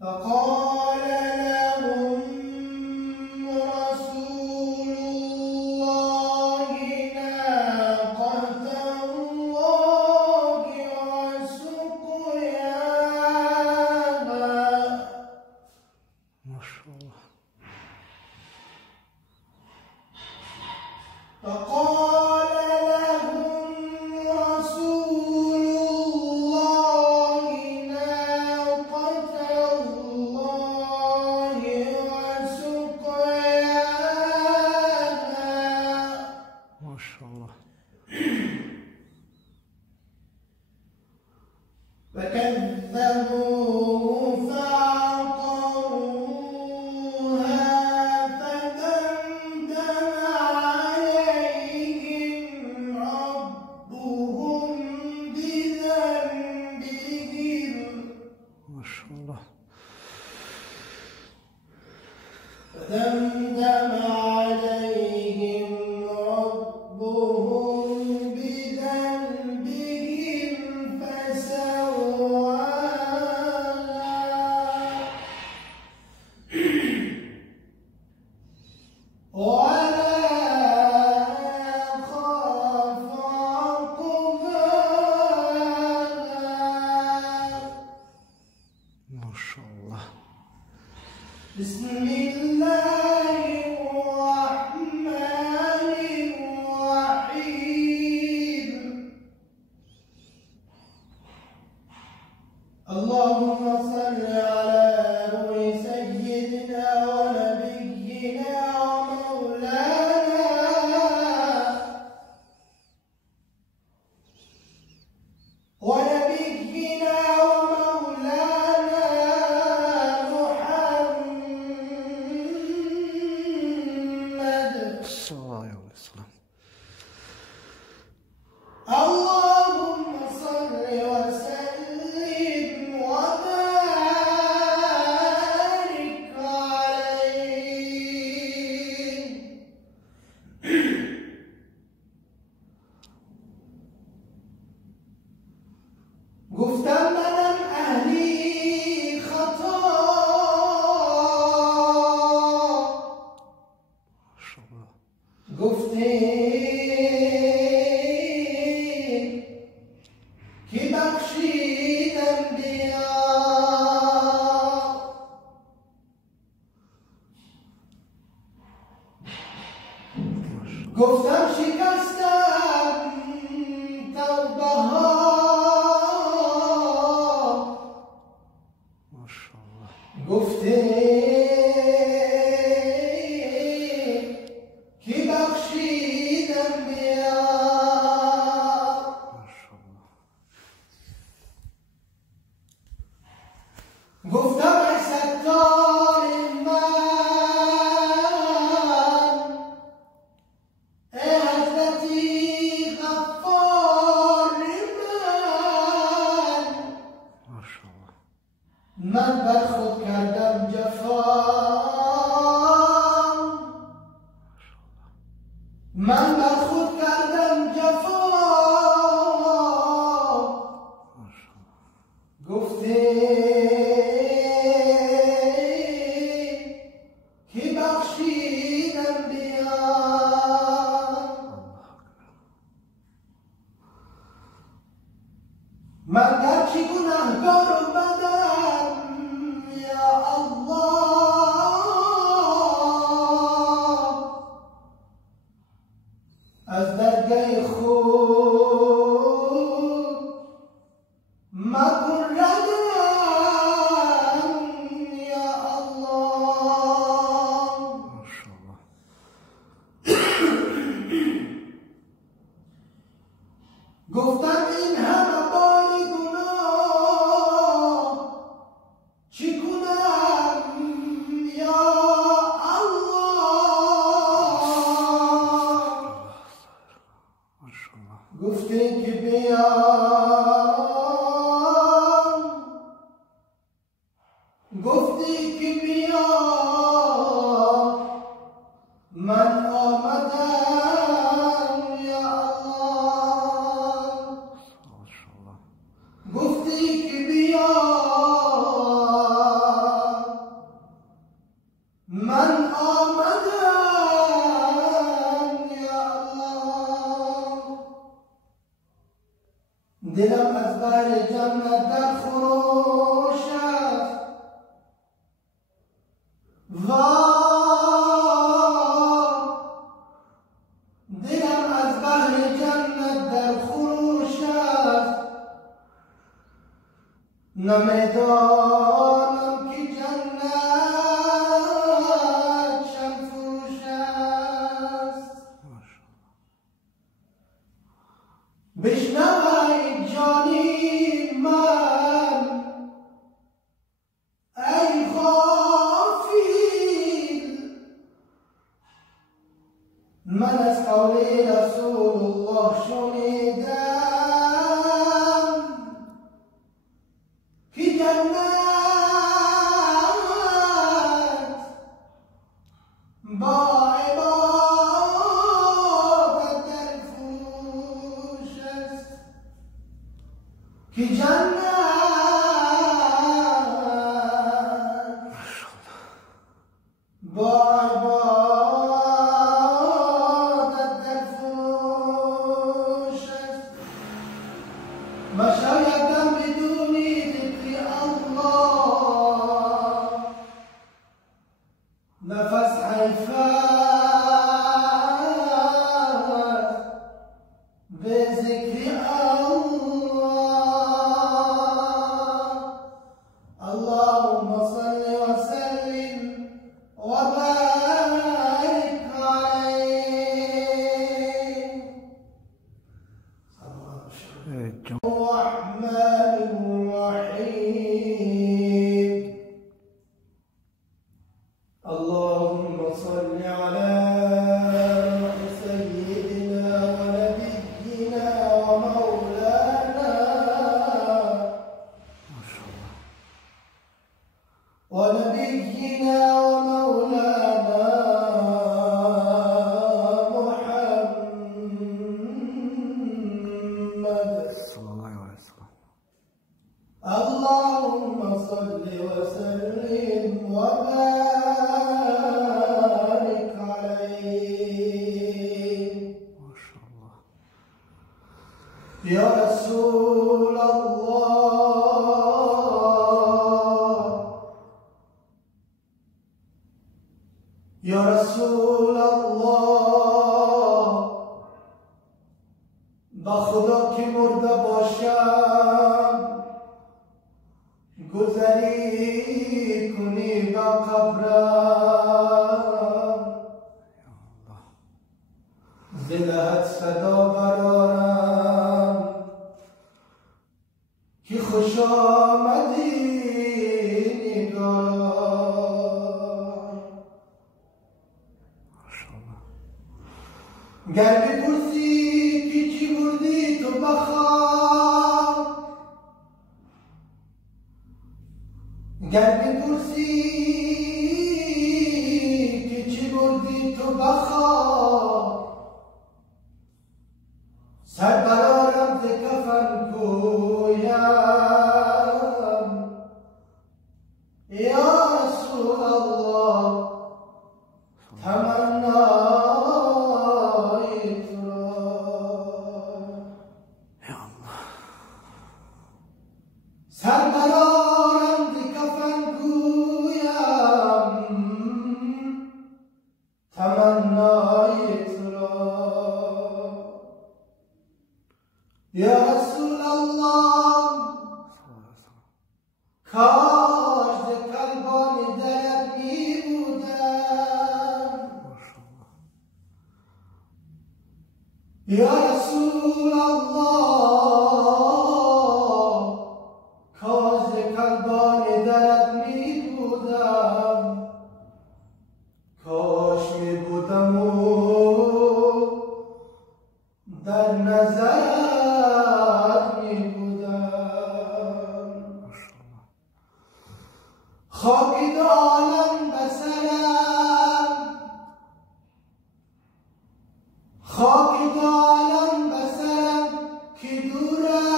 فقال لهم رسول الله ناقة الله وسقياها. ما شاء الله. فقال لهم رسول الله ناقة الله وسقياها. ما شاء الله. فكذبوه فعقروها فدمدم عليهم ربهم بذنبهم. ما شاء الله. فدمدم عليهم ربهم بذنبهم فسواها ولا يخاف عقباها. ما شاء الله. بسم الله الرحمن الرحيم. اللهم صل على روح سيدنا ونبينا ومولانا محمد صلى الله عليه وسلم. اللهم صل وسلم وبارك عليه. گفتم منم اهلی خطا، ما شاء الله. گفتیم که بخشیدم بیا. گفتم شکستم توبه ها. ما شاء الله. گفتیم که بخشیدم بیا. ما شاء الله. گفتم ای ستار من، ای حضرتی غفار من، ما شاء الله. من بر خود کردم جفا. من بر خود کردم جفا. ما شاء الله. گفته که بخشیدم بیا. من در چی گناهکار و بدم یا الله، از درگاه خود مکن ردم یا الله. ما شاء الله. گفتم این همه بار گناه چی کنم یا الله. ما شاء الله. گفته که بیام گفتی که بیا من آمدم یا الله ماشاءالله گفتی که بیا من آمدم یا الله دلم از بحر جنت در خروش است دلم از بحر جنت در خروش است نمیدانم که جنت چند فروش است بشنوید جانی من ای غافل من از قول رسول الله شنیدم که جنت با عبادت در فروش است که جنت با عبادت در فروش است و شایدم بدونید که الله نفس حیف است به ذکر اللهم صل وسلم وبارك عليه الرحمن الرحيم اللهم صل على سيدنا ونبينا ومولانا ونبينا ومولانا محمد صلى الله عليه وسلم اللهم صل وسلم وبارك عليه ما شاء الله يا رسول الله يا رسول الله با خدا که مرده باشم گذری کنی با قبرم ز لحد صدا برارم که خوش آمدی نگارم ما شاء الله گر بپرسی که چی بردی تو بخواب گر بپرسی که چی بردی تو بخواب سر برارم ز کفن گویم یا رسول الله تمنای تو را يا الله سر برارم ز کفن گویم تمنای تو را یا رسول الله کاش ز قلبان درت می بودم ما شاء الله یا رسول الله کاش ز قلبان درت می بودم کاش می بودم و در نظرت می بودم خاک عالم بسرم، خاک عالم بسرم که دورم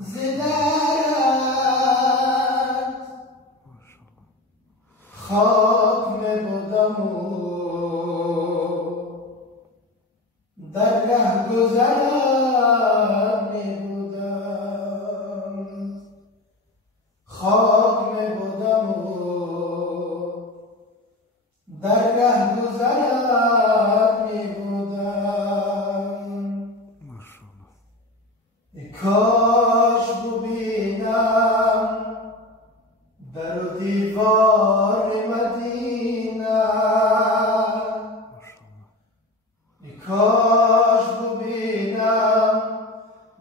ز درت، خاک می بودم و در ره گذرم می بودم، خاک می بودم و در ره گذرم می بودم. ای کاش ببینم در و دیوار مدینه، ای کاش ببینم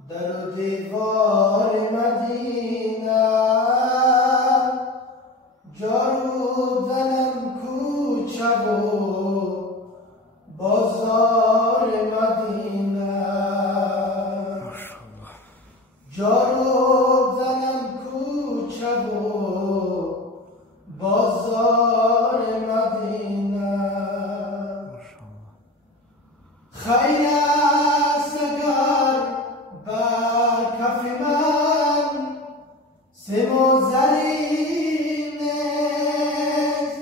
در و دیوار مدینه، جارو زنم کوچه و بازار مدینه، جارو زنم کوچه و بازار مدینه. خیر است اگر بر کف من سم و زری نیست،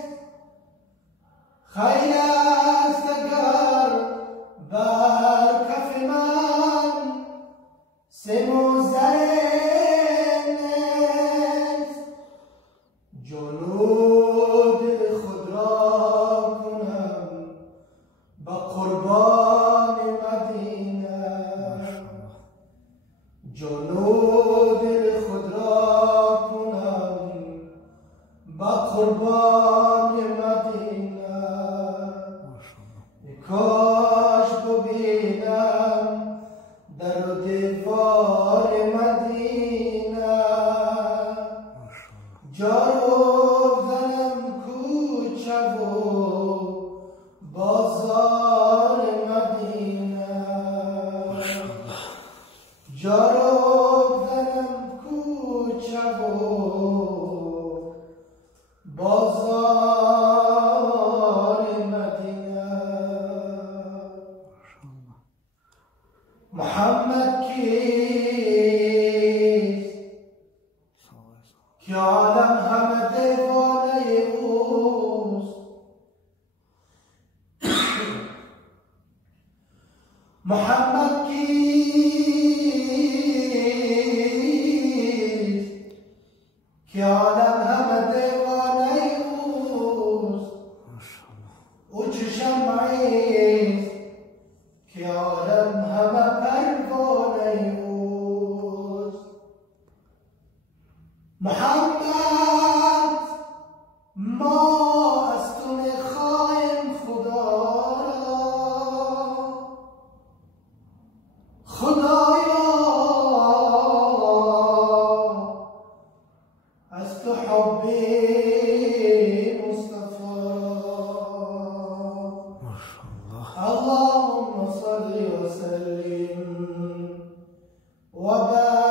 خیر است اگر بر کف من سم و زری نیست، جان و دل خود را کنم به قربان مدینه، جان و دل خود را کنم به قربان مدینه. ای کاش ببینم در و دیوار مدینه، جارو زنم کوچه و بازار مدینه، جارو زنم کوچه و بازار مدینه. محمد کیست که عالم همه دیوانه اوست، محمد کیست که عالم همه دیوانه اوست، او چه شمعیست که عالم همه پروانه اوست. محمد ما از تو میخوایم خدا را، خدایا از تو حب مصطفی اللهم صل وسلم وبارك